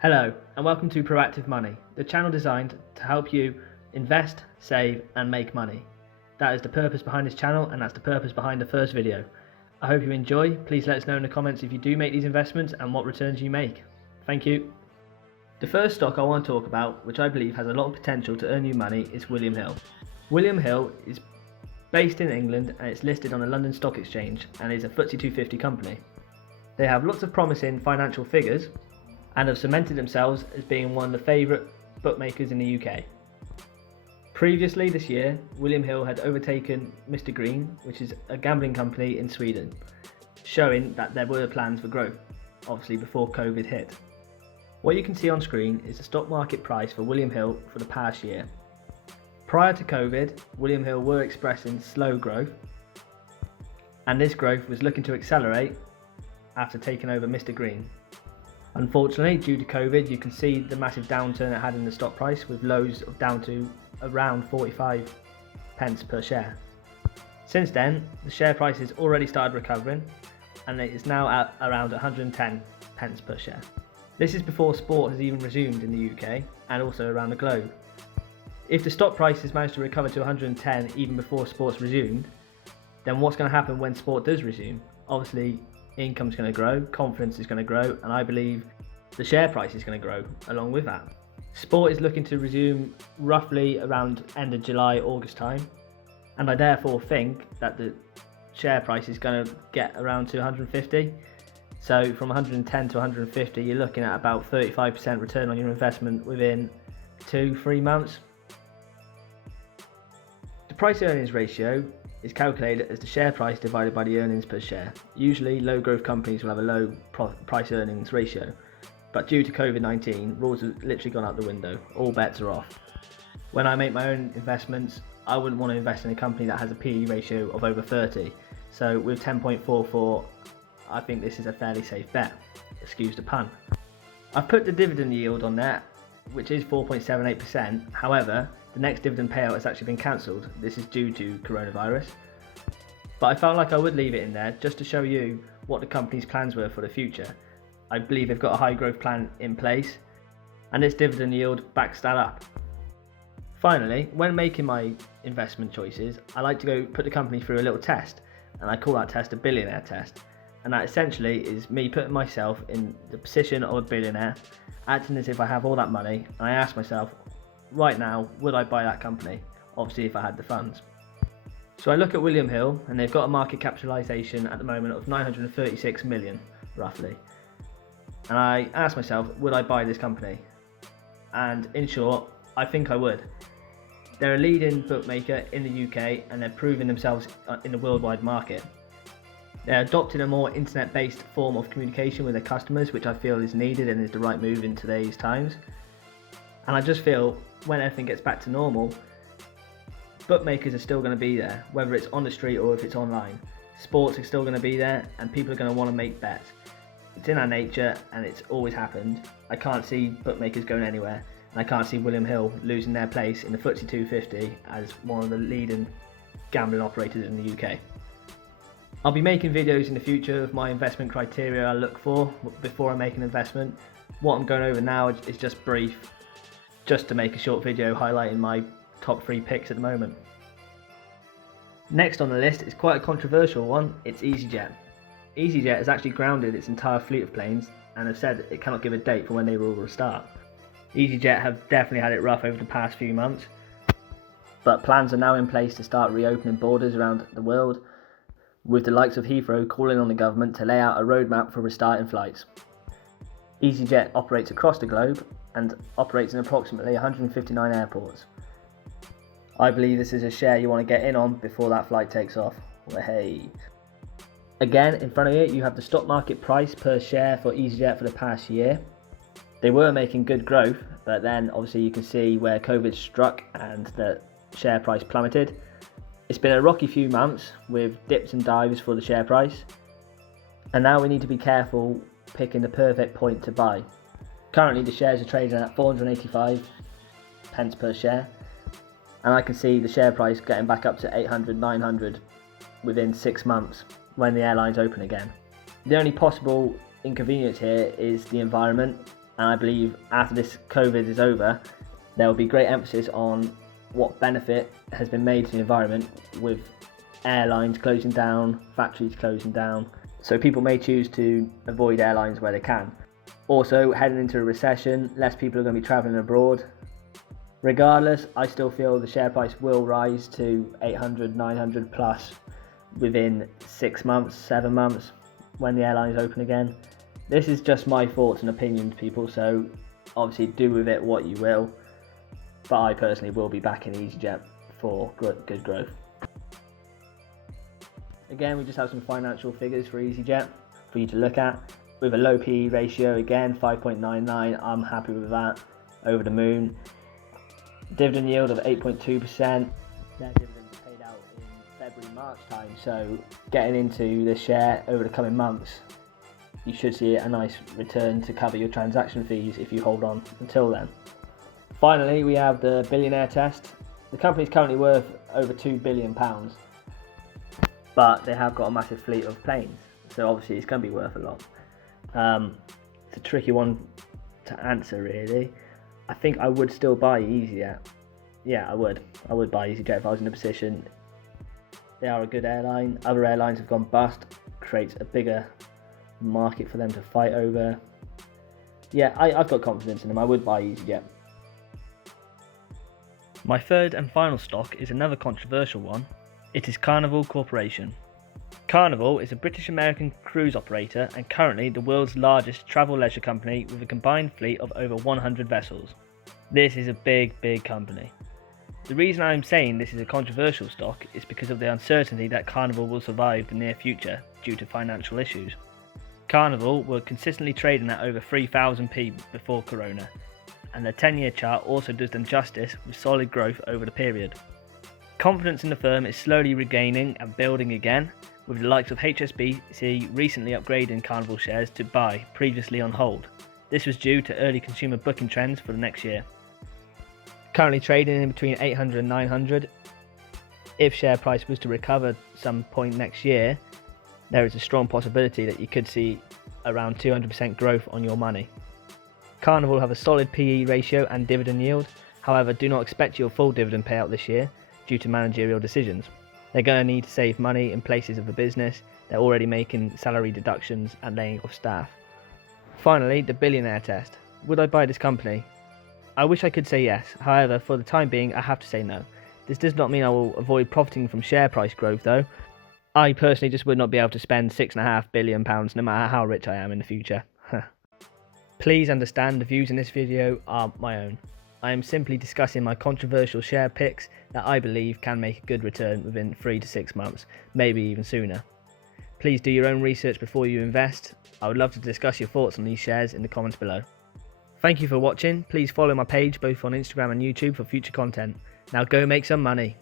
Hello and welcome to Proactive Money, the channel designed to help you invest, save and make money. That is the purpose behind this channel, and that's the purpose behind the first video. I hope you enjoy. Please let us know in the comments if you do make these investments and what returns you make. Thank you. The first stock I want to talk about, which I believe has a lot of potential to earn you money, is William Hill. William Hill is based in England and it's listed on the London Stock Exchange and is a FTSE 250 company. They have lots of promising financial figures and have cemented themselves as being one of the favourite bookmakers in the UK. Previously this year, William Hill had overtaken Mr Green, which is a gambling company in Sweden, showing that there were plans for growth, obviously before COVID hit. What you can see on screen is the stock market price for William Hill for the past year. Prior to COVID, William Hill were expressing slow growth, and this growth was looking to accelerate after taking over Mr Green. Unfortunately, due to COVID, you can see the massive downturn it had in the stock price, with lows down to around 45 pence per share. Since then, the share price has already started recovering and it is now at around 110 pence per share. This is before sport has even resumed in the UK and also around the globe. If the stock price has managed to recover to 110 even before sports resumed, then what's going to happen when sport does resume? Obviously, income's going to grow, confidence is going to grow, and I believe the share price is going to grow along with that. Sport is looking to resume roughly around end of July, August time, and I therefore think that the share price is going to get around to 150. So from 110 to 150, you're looking at about 35% return on your investment within 2-3 months. The price earnings ratio is calculated as the share price divided by the earnings per share. Usually low growth companies will have a low price earnings ratio, but due to COVID-19, rules have literally gone out the window. All bets are off. When I make my own investments, I wouldn't want to invest in a company that has a PE ratio of over 30. So with 10.44, I think this is a fairly safe bet. Excuse the pun. I've put the dividend yield on there, which is 4.78%. However, the next dividend payout has actually been cancelled. This is due to coronavirus. But I felt like I would leave it in there just to show you what the company's plans were for the future. I believe they've got a high growth plan in place, and this dividend yield backs that up. Finally, when making my investment choices, I like to go put the company through a little test, and I call that test a Billionaire Test. And that essentially is me putting myself in the position of a billionaire, acting as if I have all that money, and I ask myself, right now, would I buy that company? Obviously if I had the funds. So I look at William Hill, and they've got a market capitalisation at the moment of 936 million, roughly. And I ask myself, would I buy this company? And in short, I think I would. They're a leading bookmaker in the UK, and they're proving themselves in the worldwide market. They're adopting a more internet-based form of communication with their customers, which I feel is needed and is the right move in today's times. And I just feel when everything gets back to normal, bookmakers are still going to be there, whether it's on the street or if it's online. Sports are still going to be there, and people are going to want to make bets. It's in our nature, and it's always happened. I can't see bookmakers going anywhere, and I can't see William Hill losing their place in the FTSE 250 as one of the leading gambling operators in the UK. I'll be making videos in the future of my investment criteria I look for before I make an investment. What I'm going over now is just brief, just to make a short video highlighting my top 3 picks at the moment. Next on the list is quite a controversial one. It's Easyjet. Easyjet has actually grounded its entire fleet of planes and have said it cannot give a date for when they will restart. Easyjet have definitely had it rough over the past few months, but plans are now in place to start reopening borders around the world, with the likes of Heathrow calling on the government to lay out a roadmap for restarting flights. Easyjet operates across the globe and operates in approximately 159 airports. I believe this is a share you want to get in on before that flight takes off. Well, hey. Again, in front of you have the stock market price per share for Easyjet for the past year. They were making good growth, but then obviously you can see where COVID struck and the share price plummeted. It's been a rocky few months with dips and dives for the share price, and now we need to be careful picking the perfect point to buy. Currently the shares are trading at 485 pence per share, and I can see the share price getting back up to 800, 900 within 6 months when the airlines open again. The only possible inconvenience here is the environment. And I believe after this COVID is over, there will be great emphasis on what benefit has been made to the environment with airlines closing down, factories closing down. So people may choose to avoid airlines where they can. Also, heading into a recession, less people are going to be travelling abroad. Regardless, I still feel the share price will rise to 800, 900 plus within 6 months, 7 months when the airlines open again. This is just my thoughts and opinions, people, so obviously do with it what you will. But I personally will be back in Easyjet for good growth. Again, we just have some financial figures for Easyjet for you to look at. With a low PE ratio, again 5.99, I'm happy with that, over the moon. Dividend yield of 8.2%. Their dividends paid out in February, March time, so getting into this share over the coming months, you should see a nice return to cover your transaction fees if you hold on until then. Finally, we have the Billionaire Test. The company is currently worth over £2 billion, but they have got a massive fleet of planes, so obviously it's going to be worth a lot. It's a tricky one to answer, really. I think I would still buy Easyjet. Yeah, I would buy Easyjet if I was in a position. They are a good airline. Other airlines have gone bust, creates a bigger market for them to fight over. Yeah, I've got confidence in them. I would buy Easyjet. My third and final stock is another controversial one. It is Carnival Corporation. Carnival is a British-American cruise operator and currently the world's largest travel leisure company with a combined fleet of over 100 vessels. This is a big company. The reason I'm saying this is a controversial stock is because of the uncertainty that Carnival will survive the near future due to financial issues. Carnival were consistently trading at over 3000p before Corona, and the 10-year chart also does them justice with solid growth over the period. Confidence in the firm is slowly regaining and building again, with the likes of HSBC recently upgrading Carnival shares to buy, previously on hold. This was due to early consumer booking trends for the next year. Currently trading in between 800 and 900. If share price was to recover some point next year, there is a strong possibility that you could see around 200% growth on your money. Carnival have a solid PE ratio and dividend yield, however do not expect your full dividend payout this year due to managerial decisions. They're going to need to save money in places of the business. They're already making salary deductions and laying off staff. Finally, the Billionaire Test. Would I buy this company? I wish I could say yes, however for the time being I have to say no. This does not mean I will avoid profiting from share price growth though. I personally just would not be able to spend £6.5 billion no matter how rich I am in the future. Please understand the views in this video are my own. I am simply discussing my controversial share picks that I believe can make a good return within 3 to 6 months, maybe even sooner. Please do your own research before you invest. I would love to discuss your thoughts on these shares in the comments below. Thank you for watching. Please follow my page both on Instagram and YouTube for future content. Now go make some money.